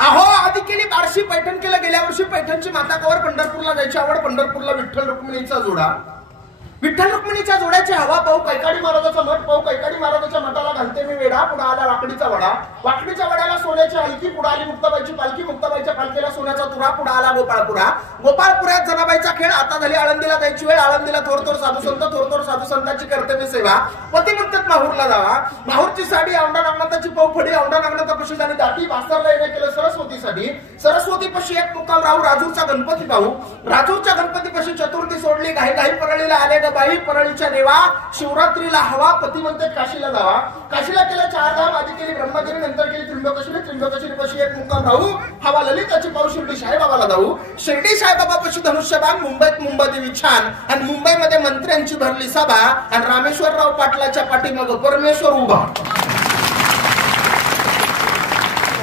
अहो आधी केली बार्शी पैठण केलं. गेल्या वर्षी पैठणची माता कवर पंढरपूरला जायची आवड. पंढरपूरला विठ्ठल रुक्मिणीचा जोडा. विठ्ठल रुक्मिणीच्या जोड्याची हवा पाहू. कैकाडी महाराजाचा मठ पाहू. कैकाडी महाराजाच्या मठाला घालते मी वेढा. पुढे आला वाकडीचा वडा. वाकडीच्या वड्याला सोन्याची हलकी. पुढे आली मुक्ताबाईची पालखी. मुक्ताबाईच्या पालखीला सोन्याचा तुरा. पुढे आला गोपाळपुरा. गोपाळपुऱ्यात जनाबाईचा खेळ. आता झाली आळंदीला जायची वेळ. आळंदीला थोर साधू संत. थोर साधू संतांची कर्तव्य सेवा. पती म्हणतात माहूरला जावा. माहूरची साडी औंढा नागनाथाची पाऊफडी. औंढा नागनाथापाशी झाली दाटी. वास्तरला येणे केलं सरस्वतीसाठी. सरस्वतीपाशी एक मुक्काम राहू. राजूरचा गणपती पाहू. राजूरच्या गणपतीपाशी चतुर्थी सोडली. घाई घाई परळीला आले बाई. परळीच्या देवा. शिवरात्रीला हवा. पती म्हणते काशीला जावा. काशीला केलं 4 धाम. आधी केली ब्रह्मगिरी. नंतर केली त्र्यंबकेश्वरी. त्र्यंबकेश्वरीपाशी एक मुक्काम राहू. हवा ललिताची पाहू. शिर्डी साईबाबाला जाऊ. शिर्डी साईबाबापाशी धनुष्यबाण. मुंबईत मुंबादेवी छान. आणि मुंबईमध्ये मंत्र्यांची भरली सभा. आणि रामेश्वरराव पाटलाच्या पाठीमागं परमेश्वर उभा.